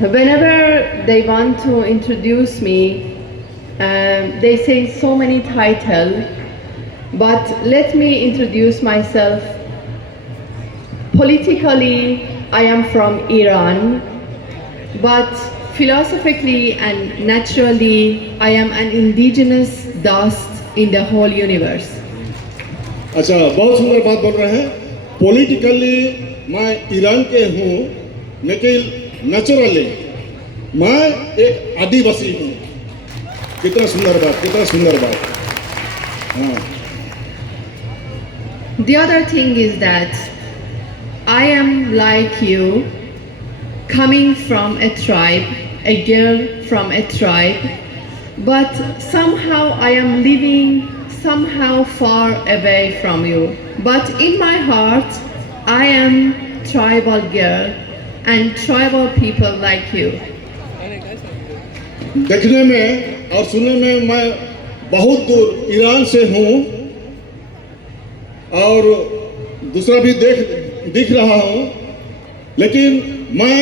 Whenever they want to introduce me, they say so many titles, but let me introduce myself. Politically, I am from Iran, but philosophically and naturally, I am an indigenous dust in the whole universe. अच्छा, बहुत सुंदर बात बोल रहे हैं। Politically मैं Iran के हूँ, लेकिन नेचुरली मैं एक आदिवासी हूँ। कितना सुंदर बात, कितना सुंदर बात। हाँ। The other thing is that I am like you, coming from a tribe, a girl from a tribe, but somehow I am living somehow far away from you. But in my heart, I am tribal girl and tribal people like you. देखने में और सुनने में मैं बहुत दूर Iran से हूँ और दूसरा भी दिख रहा हूँ, लेकिन मैं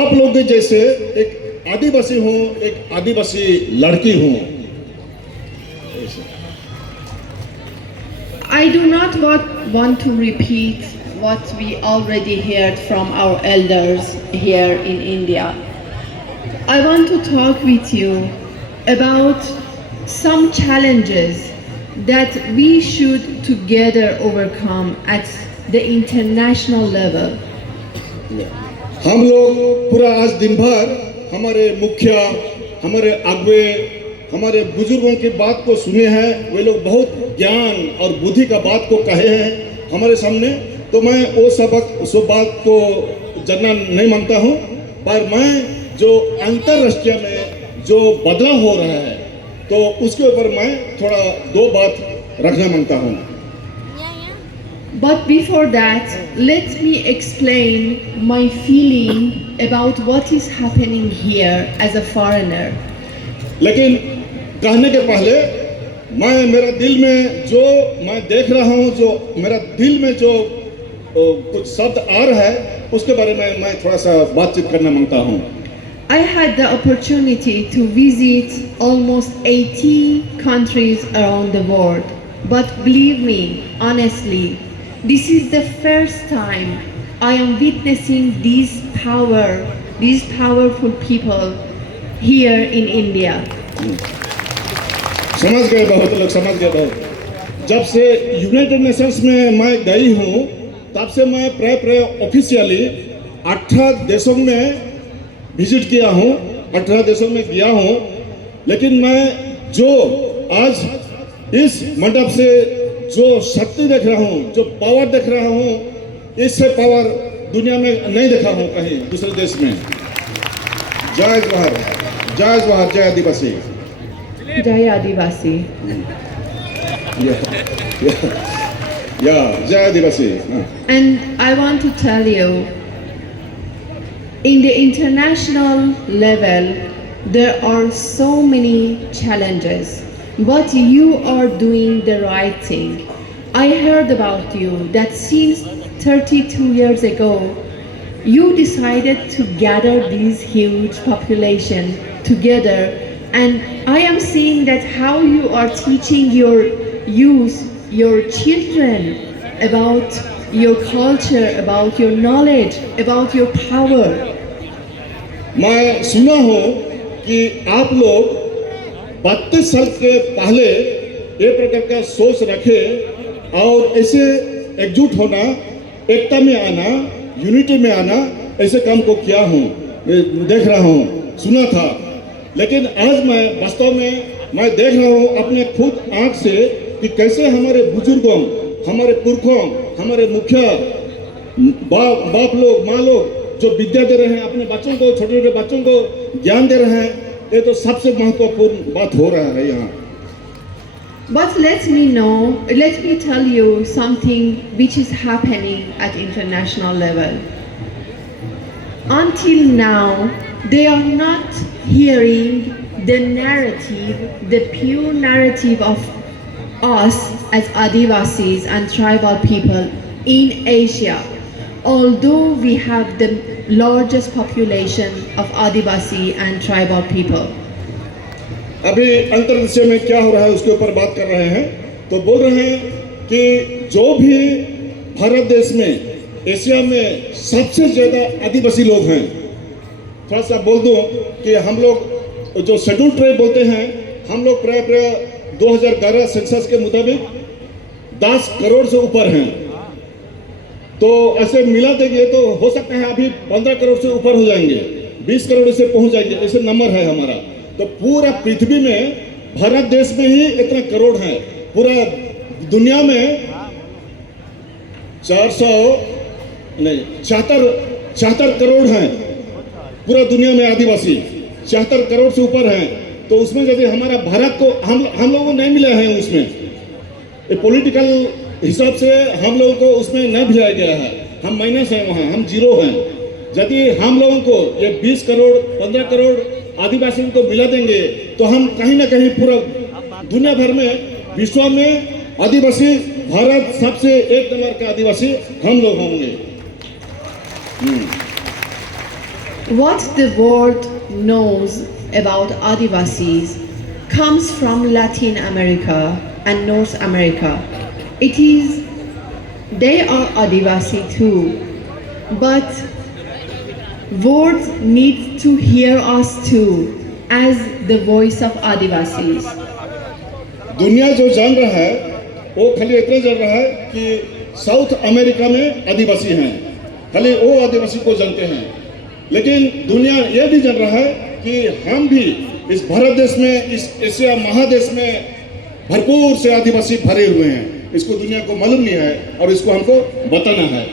आप लोग के जैसे एक आदिवासी हूँ, एक आदिवासी लड़की हूँ। I do not want to repeat what we already heard from our elders here in India. I want to talk with you about some challenges that we should together overcome at the international level. हम लोग पूरा आज दिन भर हमारे मुखिया, हमारे अगुवे, हमारे बुजुर्गों की बात को सुने हैं। वे लोग बहुत ज्ञान और बुद्धि का बात को कहे हैं हमारे सामने। तो मैं वो सब बात को जानना नहीं मांगता हूँ, पर मैं जो अंतरराष्ट्रीय में जो बदलाव हो रहा है, तो उसके ऊपर मैं थोड़ा दो बात रखना मांगता हूँ। But before that, let me explain my feeling about what is happening here as a foreigner. लेकिन कहने के पहले मेरा दिल में जो मैं देख रहा हूँ, जो मेरा दिल में जो कुछ शब्द आ रहा है, उसके बारे में मैं थोड़ा सा बातचीत करना मांगता हूँ। I had the opportunity to visit almost 80 countries around the world. But believe me, honestly, this is the first time I am witnessing these powerful people here in India. समझ गए बहुत लोग, समझ गए बहुत। जब से यूनाइटेड नेशंस में मैं गई हूँ, तब से मैं प्राय ऑफिशियली 18 देशों में विजिट किया हूँ, 18 देशों में गया हूँ। लेकिन मैं जो आज इस मंडप से जो शक्ति देख रहा हूँ, जो पावर देख रहा हूँ, इससे पावर दुनिया में नहीं देखा हूँ कहीं दूसरे देश में। जय जवाहर, जय जवाहर, जय आदिवासी। Jai Adivasi. Yeah, Jai Adivasi. And I want to tell you, in the international level, there are so many challenges, but you are doing the right thing. I heard about you that since 32 years ago, you decided to gather this huge population together, and I am seeing that how you are teaching your youth, your children, about your culture, about your knowledge, about your power. मैं सुना हूँ कि आप लोग 32 साल के पहले एक प्रकार का सोच रखे और ऐसे एकजुट होना, एकता में आना, यूनिटी में आना, ऐसे काम को किया हूँ, देख रहा हूँ, सुना था। लेकिन आज मैं वास्तव में मैं देख रहा हूँ अपने खुद आँख से कि कैसे हमारे बुजुर्गों, हमारे पुरखों, हमारे मुखिया, बाप लोग, माँ लोग जो विद्या दे रहे हैं अपने बच्चों को, छोटे छोटे बच्चों को ज्ञान दे रहे हैं, ये तो सबसे महत्वपूर्ण बात हो रहा है यहाँ। But let me tell you something which is happening at international level. Until now, they are not hearing the narrative, the pure narrative of us as Adivasis and tribal people in Asia. although we have the largest population of Adivasi and tribal people. अभी अंतर्देशीय में क्या हो रहा है उसके ऊपर बात कर रहे हैं, तो बोल रहे हैं कि जो भी भारत देश में एशिया में सबसे ज़्यादा आदिवासी लोग हैं। थोड़ा सा बोल दूं कि हम लोग जो शेड्यूल ट्राइब बोलते हैं, हम लोग प्राय 2011 सेंसस के मुताबिक 10 करोड़ से ऊपर हैं। तो ऐसे मिला देंगे तो हो सकता है अभी 15 करोड़ से ऊपर हो जाएंगे, 20 करोड़ से पहुंच जाएंगे, ऐसे नंबर है हमारा। तो पूरा पृथ्वी में भारत देश में ही इतना करोड़ है, पूरा दुनिया में 74 करोड़ हैं पूरा दुनिया में आदिवासी, 74 करोड़ से ऊपर हैं। तो उसमें यदि हमारा भारत को हम लोगों को नहीं मिला है, उसमें पॉलिटिकल हिसाब से हम लोगों को उसमें नहीं भिलाया गया है, हम माइनस हैं, वहाँ हम जीरो हैं। यदि हम लोगों को ये 20 करोड़ 15 करोड़ आदिवासियों को मिला देंगे तो हम कहीं ना कहीं पूरा दुनिया भर में विश्व में आदिवासी, भारत सबसे एक नंबर का आदिवासी हम लोग होंगे। What the world knows about Adivasis comes from Latin America and North America. They are Adivasi too, but world needs to hear us too as the voice of Adivasis. दुनिया जो जान रहा है वो खाली इतना जान रहा है कि साउथ अमेरिका में आदिवासी हैं, खाली वो आदिवासी को जानते हैं। लेकिन दुनिया ये भी जान रहा है कि हम भी इस भारत देश में, इस एशिया महादेश में भरपूर से आदिवासी भरे हुए हैं। इसको दुनिया को मालूम नहीं है और इसको हमको बताना है।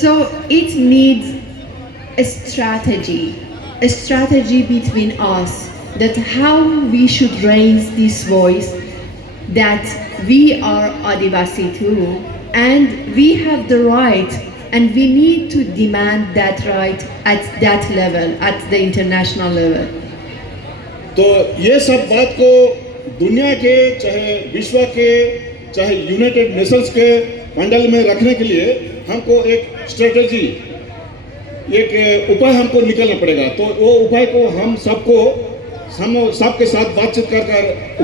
So it needs a strategy between us, that how we should raise this voice, that we are Adivasi too, and we have the right, and we need to demand that right at that level, at the international level. तो ये सब बात को दुनिया के, चाहे विश्व के, चाहे यूनाइटेड नेशंस के मंडल में रखने के लिए हमको एक स्ट्रेटेजी, एक उपाय हमको निकालना पड़ेगा। तो वो उपाय को हम सबके साथ बातचीत कर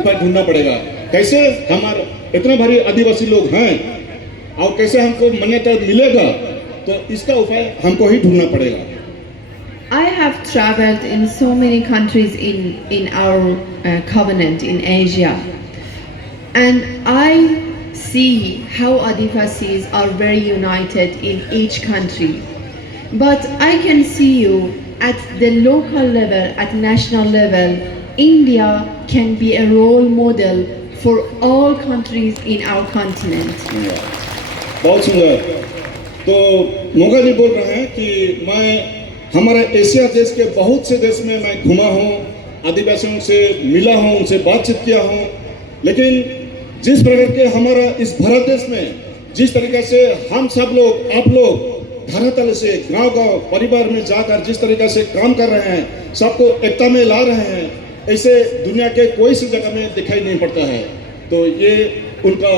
उपाय ढूंढना पड़ेगा। कैसे हमारे इतना भारी आदिवासी लोग हैं और कैसे हमको मान्यता मिलेगा, तो इसका उपाय हमको ही ढूंढना पड़ेगा। I have traveled in so many countries in our covenant in Asia, and I see how Adivasis are very united in each country. But I can see you at the local level, at national level, India can be a role model for all countries in our continent. बहुत सुंदर। तो मोगा जी बोल रहे हैं कि मैं हमारे Asia देश के बहुत से देश में मैं घुमा हूँ, आदिवासियों से मिला हूँ, उनसे बातचीत किया हूँ। लेकिन जिस प्रकार के हमारा इस भारत देश में जिस तरीके से हम सब लोग, आप लोग धरातल से गांव-गांव परिवार में जाकर जिस तरीके से काम कर रहे हैं, सबको एकता में ला रहे हैं, ऐसे दुनिया के कोई सी जगह में दिखाई नहीं पड़ता है। तो ये उनका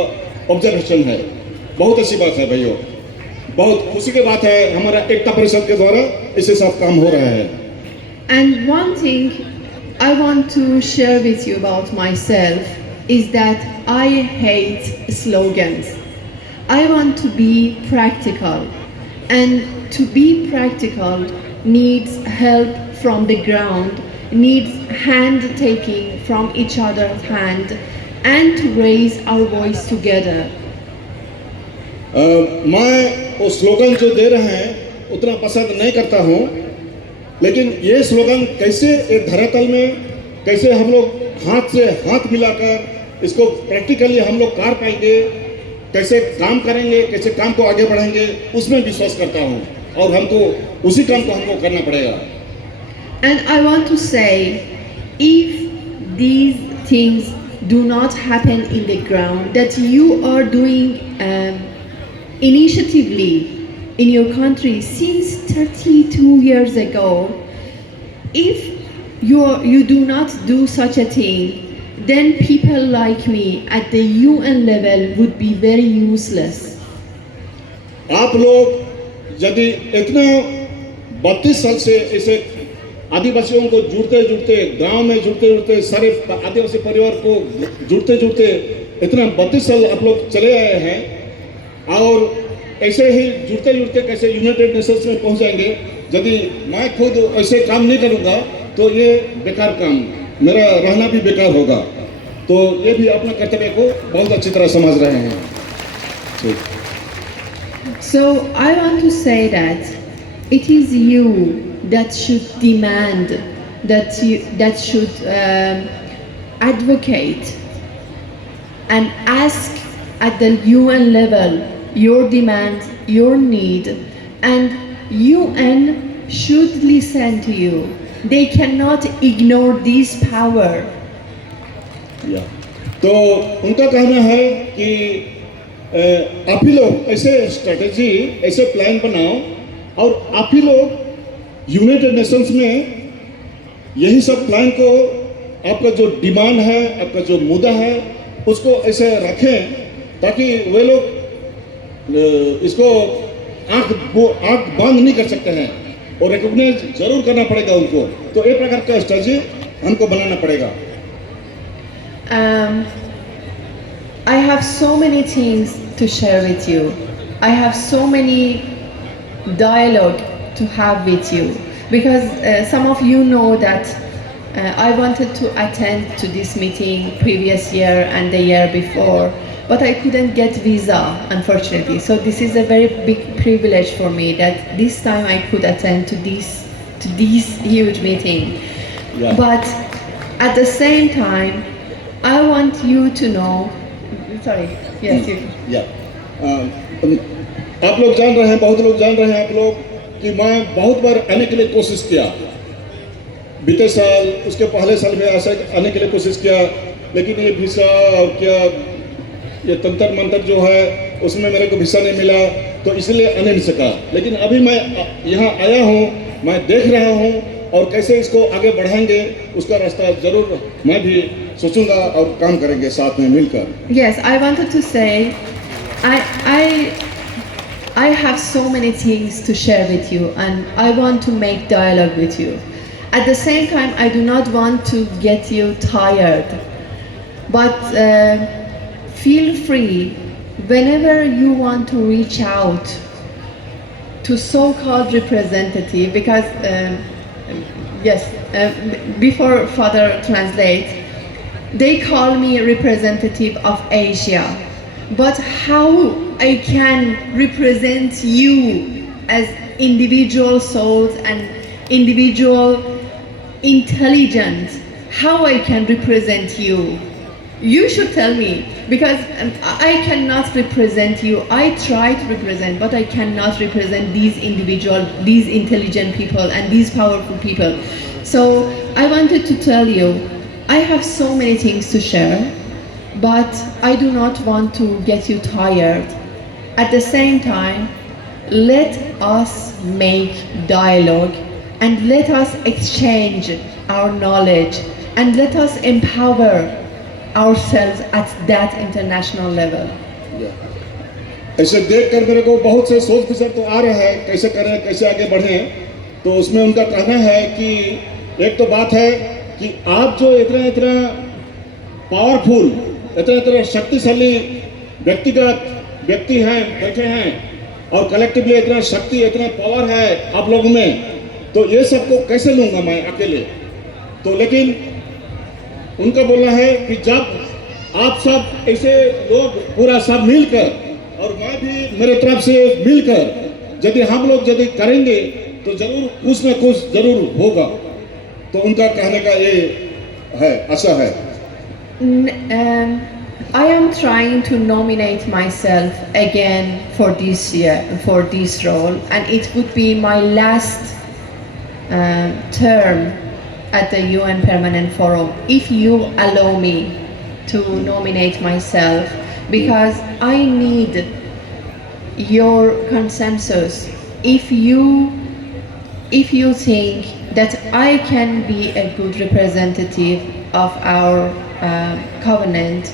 ऑब्जर्वेशन है। बहुत अच्छी बात है भाइयों, बहुत खुशी की बात है, हमारा एकता परिषद के द्वारा ऐसे सब काम हो रहा है। And one thing I want to share with you about myself is that I hate slogans. I want to be practical, and to be practical needs help from the ground, needs hand taking from each other's hand, and to raise our voice together. मैं वो slogan जो दे रहे हैं उतना पसंद नहीं करता हूँ, लेकिन ये स्लोगन कैसे एक धरातल में कैसे हम लोग हाथ से हाथ मिलाकर इसको प्रैक्टिकली हम लोग कर पाएंगे, कैसे काम करेंगे, कैसे काम को आगे बढ़ाएंगे, उसमें विश्वास करता हूँ और हमको उसी काम को हमको करना पड़ेगा। And I want to say, if these things do not happen in the ground, that you are doing initiatively in your country since 32 years ago, if you do not do such a thing, then people like me at the UN level would be very useless. आप लोग यदि इतना 32 साल से ऐसे आदिवासियों को जुड़ते जुड़ते गांव में जुड़ते जुड़ते सारे आदिवासी परिवार को जुड़ते जुड़ते इतना 32 साल आप लोग चले आए हैं और ऐसे ही जुड़ते जुड़ते कैसे यूनाइटेड नेशंस में पहुंच जाएंगे। यदि मैं खुद ऐसे काम नहीं करूंगा तो ये बेकार काम, मेरा रहना भी बेकार होगा। तो ये भी अपना कर्तव्य को बहुत अच्छी तरह समझ रहे हैं। ठीक। So I want to say that it is you that should demand, that should advocate and ask at the UN level your demands, your need, and UN should listen to you. They cannot ignore this power. तो उनका कहना है कि आप ही लोग ऐसे strategy, ऐसे plan बनाओ और आप ही लोग यूनाइटेड नेशंस में यही सब प्लान को, आपका जो डिमांड है, आपका जो मुद्दा है, उसको ऐसे रखें ताकि वे लोग इसको आंख बंद नहीं कर सकते हैं और रिकॉग्नाइज जरूर करना पड़ेगा उनको। तो एक प्रकार का स्ट्रेटजी हमको बनाना पड़ेगा। I have so many things to share with you. I have so many dialogue to have with you because some of you know that I wanted to attend to this meeting previous year and the year before, but I couldn't get visa, unfortunately. So this is a very big privilege for me that this time I could attend to this huge meeting. Yeah. But at the same time, I want you to know. Sorry. Yes, you. आप लोग जान रहे हैं, बहुत लोग जान रहे हैं आप लोग कि मैं बहुत बार आने के लिए कोशिश किया। बीते साल, उसके पहले साल में ऐसा आने के लिए कोशिश किया, लेकिन ये वीसा और क्या ये तंत्र मंत्र जो है उसमें मेरे को वीसा नहीं मिला, तो इसलिए आने नहीं सका। लेकिन अभी मैं यहाँ आया हूँ, मैं देख रहा हूँ और कैसे इसको आगे बढ़ाएंगे उसका रास्ता जरूर मैं भी सोचूंगा और काम करेंगे साथ में मिलकर। Yes, I wanted to say, I have so many things to share with you, and I want to make dialogue with you. At the same time, I do not want to get you tired, but feel free whenever you want to reach out to so-called representative, because yes, before Father translates, they call me a representative of Asia, but how I can represent you as individual souls and individual intelligence, how I can represent you? You should tell me, because I cannot represent you. I try to represent, but I cannot represent these individual, these intelligent people and these powerful people. So I wanted to tell you, I have so many things to share, but I do not want to get you tired. At the same time, let us make dialogue and let us exchange our knowledge and let us empower ourselves at that international level. ऐसे देख कर मेरे को बहुत से सोच विचार तो आ रहा है, कैसे करें, कैसे आगे बढ़ें। तो उसमें उनका कहना है कि एक तो बात है कि आप जो इतना इतना पावरफुल, इतना इतना शक्तिशाली व्यक्ति हैं, बैठे हैं और कलेक्टिवली इतना शक्ति, इतना पावर है आप लोगों में, तो ये सबको कैसे लूँगा मैं अकेले। तो लेकिन उनका बोलना है कि जब आप सब ऐसे लोग पूरा सब मिलकर और मैं भी मेरे तरफ से मिलकर यदि हम लोग यदि करेंगे तो जरूर कुछ ना कुछ जरूर होगा। तो उनका कहने का ये है, आशा है। I am trying to nominate myself again for this year, for this role, and it would be my last term at the UN Permanent Forum, if you allow me to nominate myself, because I need your consensus. If you think that I can be a good representative of our covenant,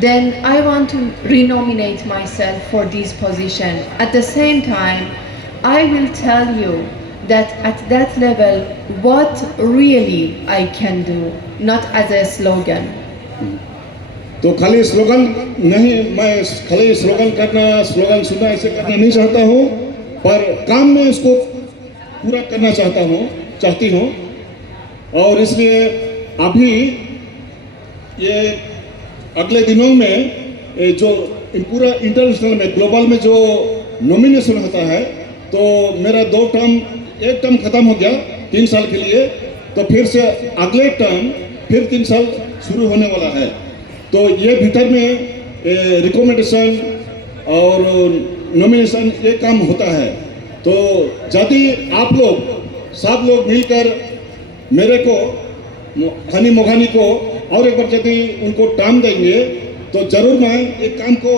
then I want to renominate myself for this position. At the same time, I will tell you that at that level what really I can do, not as a slogan. तो खाली slogan नहीं, मैं खाली slogan सुनना ऐसे करना नहीं चाहता हूँ, पर काम में इसको पूरा करना चाहती हूँ। और इसलिए अभी ये अगले दिनों में जो पूरा इंटरनेशनल में ग्लोबल में जो नॉमिनेशन होता है, तो मेरा एक टर्म खत्म हो गया 3 साल के लिए, तो फिर से अगले टर्म फिर 3 साल शुरू होने वाला है। तो ये भीतर में रिकमेंडेशन और नॉमिनेशन ये काम होता है। तो यदि आप लोग सब लोग मिलकर मेरे को हनी मोघानी को और एक बार यदि उनको टाइम देंगे, तो जरूर मैं एक काम को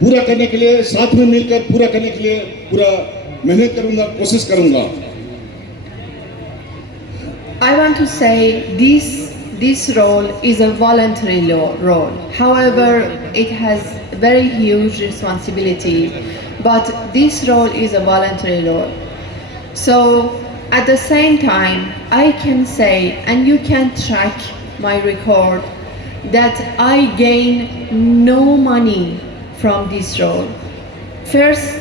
पूरा करने के लिए, साथ में मिलकर पूरा करने के लिए पूरा मेहनत करूंगा, कोशिश करूंगा। I want to say this role is a voluntary role. However, it has very huge responsibility, but this role is a voluntary role. So at the same time, I can say, and you can track my record, that I gain no money from this role. First,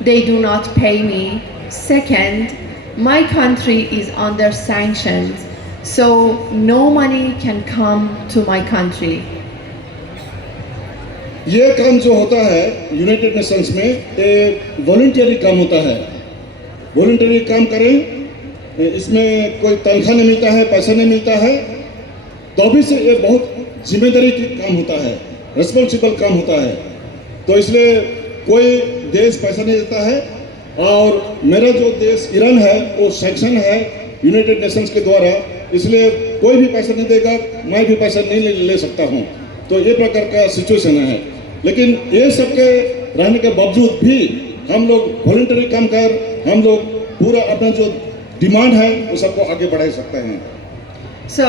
they do not pay me. Second, my country is under sanctions, so no money can come to my country. ये काम जो होता है United Nations में, ये voluntary काम होता है। वॉलंटियरी काम करें, इसमें कोई तनख्वाह नहीं मिलता है, पैसा नहीं मिलता है, तो भी से ये बहुत जिम्मेदारी की काम होता है, रिस्पॉन्सिबल काम होता है। तो इसलिए कोई देश पैसा नहीं देता है, और मेरा जो देश ईरान है वो सैंक्शन है यूनाइटेड नेशंस के द्वारा, इसलिए कोई भी पैसा नहीं देगा, मैं भी पैसा नहीं ले सकता हूँ। तो ये प्रकार का सिचुएशन है। लेकिन ये सब के रहने के बावजूद भी हम लोग वॉलंटरी काम कर, हम लोग पूरा अपना जो डिमांड है वो सबको आगे बढ़ा सकते हैं। So,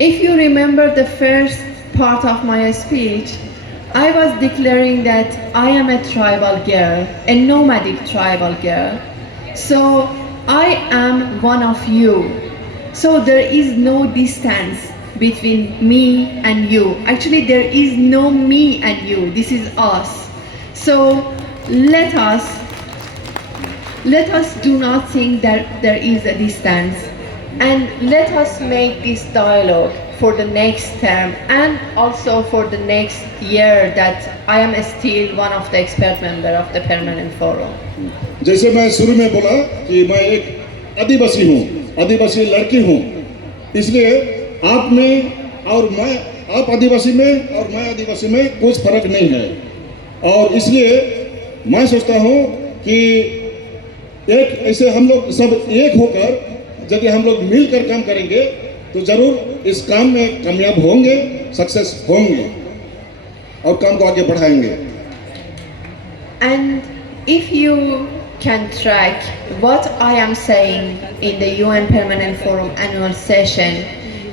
if you remember the first part of my speech, I was declaring that I am a tribal girl, a nomadic tribal girl. So I am one of you. So there is no distance between me and you. Actually, there is no me and you. This is us. So let us do not think that there is a distance, and let us make this dialogue for the next term and also for the next year that I am still one of the expert member of the permanent forum. जैसे मैं शुरू में बोला कि मैं एक आदिवासी हूँ, आदिवासी लड़की हूँ, इसलिए आप में और मैं, आप आदिवासी में और मैं आदिवासी में कुछ फर्क नहीं है। और इसलिए मैं सोचता हूँ कि एक ऐसे हम लोग सब एक होकर यदि हम लोग मिलकर काम करेंगे तो जरूर इस काम में कामयाब होंगे, सक्सेस होंगे और काम को आगे बढ़ाएंगे। And if you can track what I am saying in the UN Permanent Forum annual session,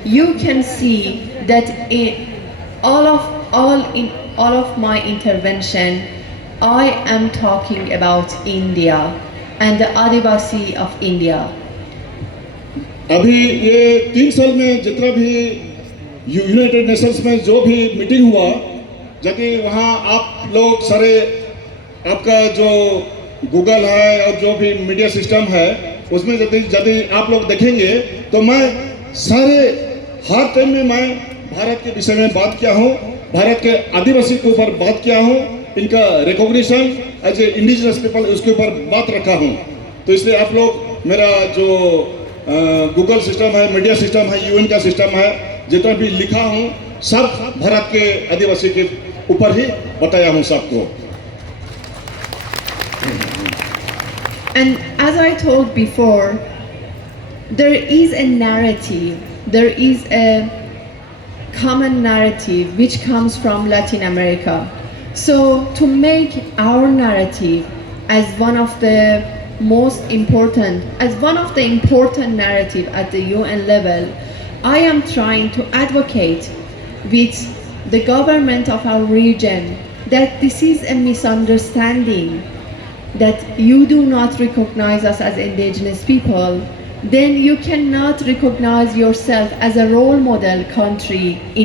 you can see that in all of my intervention, I am talking about India and the Adivasi of India. अभी ये 3 साल में जितना भी United Nations में जो भी meeting हुआ, यदि वहाँ आप लोग सारे, आपका जो गूगल है और जो भी मीडिया सिस्टम है उसमें यदि आप लोग देखेंगे तो मैं सारे हर टाइम में मैं भारत के विषय में बात किया हूँ, भारत के आदिवासी के ऊपर बात किया हूँ, इनका recognition as a indigenous people उसके ऊपर बात रखा हूँ। तो इसलिए आप लोग मेरा जो गूगल सिस्टम है, मीडिया सिस्टम है, यूएन का सिस्टम है, जितना भी लिखा हूँ सब भारत के आदिवासी के ऊपर ही बताया हूँ सबको। And as I told before, there is a narrative, there is a common narrative which comes from Latin America. So to make our narrative as one of the important narrative at the UN level, I am trying to advocate with the government of our region that this is a misunderstanding. that you do not recognize us as indigenous people, then you cannot recognize yourself as a role model country in